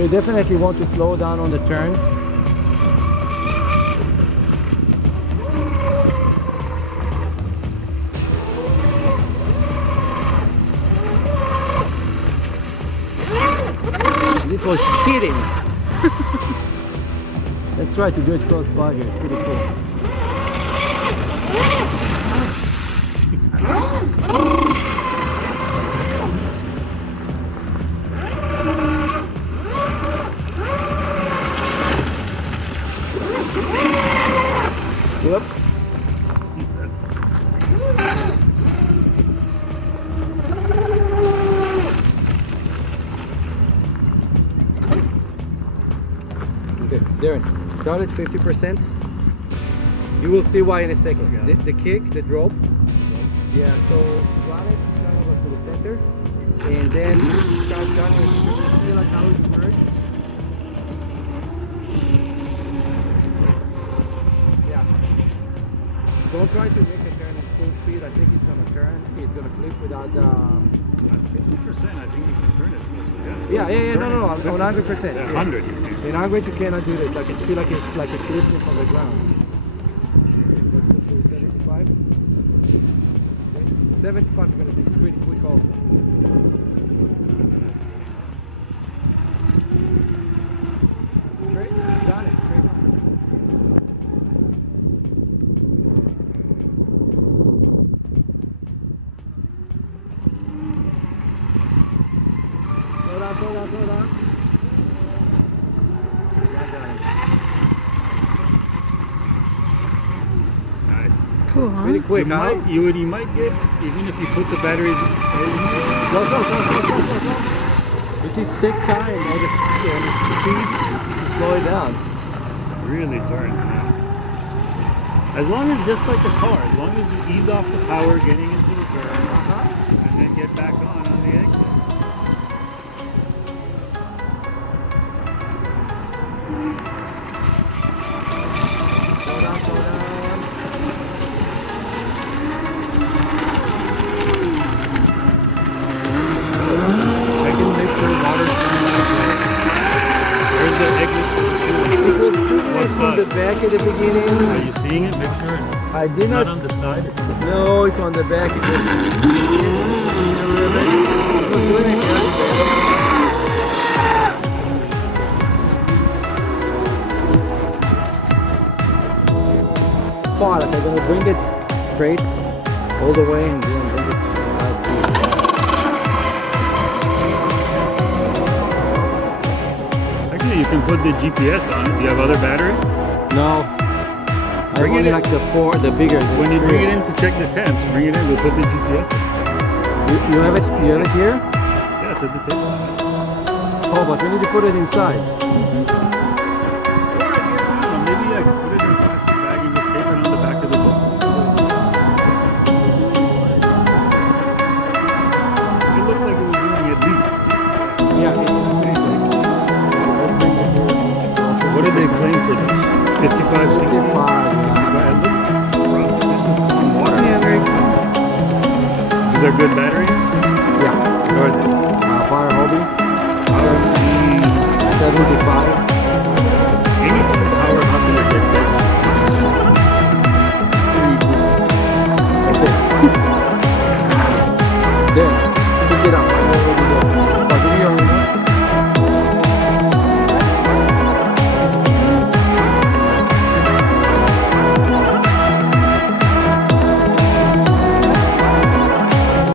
So you definitely want to slow down on the turns. This was skidding. Let's try to do it close by here. It's pretty cool. Whoops. Okay, Darren, start at 50%. You will see why in a second. The kick, the drop. Yeah, so run it kind of to the center. And then start turning it. You see like how it works. Don't try to make a turn at full speed. I think it's going to turn. It's going to flip without 50%. I think you can turn it. Yeah. No. I'm 100%. Yeah, 100. In 100 you cannot do it. Like it feel like it's lifting from the ground. Let's go to 75. 75 you're going to see it's pretty quick also. Straight. Got it. Straight. Slow down. Nice. Cool, huh? Pretty quick, you might get, even if you put the batteries. Go. It takes time and the speed to slow it down. Really turns now. As long as, just like the car, as long as you ease off the power getting into the turn, and then get back on the exit. Slow down. I can make sure water's coming out. Where's the exit? It's on the back at the beginning. Are you seeing it? Make sure I did it's not not on the side. It's on the No, it's on the back. It's just far. Like I'm gonna bring it straight all the way and then bring it high speed. Actually, you can put the GPS on it. Do you have other batteries? No. Bring it in. Like the bigger. When you bring it in to check the temps, bring it in. We'll put the GPS. You have it. You have it here. Yeah, it's at the table. Oh, but we need to put it inside. Maybe I can put it in a plastic bag and just tape it on the back of the book. It looks like it was doing at least 60. Yeah, it's pretty 60. What did they claim for this? 55, 60? 55, yeah. This is clean water. Yeah, very cool. These are good batteries? Yeah. How are they? Power Hobby. 75. Anything to power up in the big place. Okay. Then, pick it up.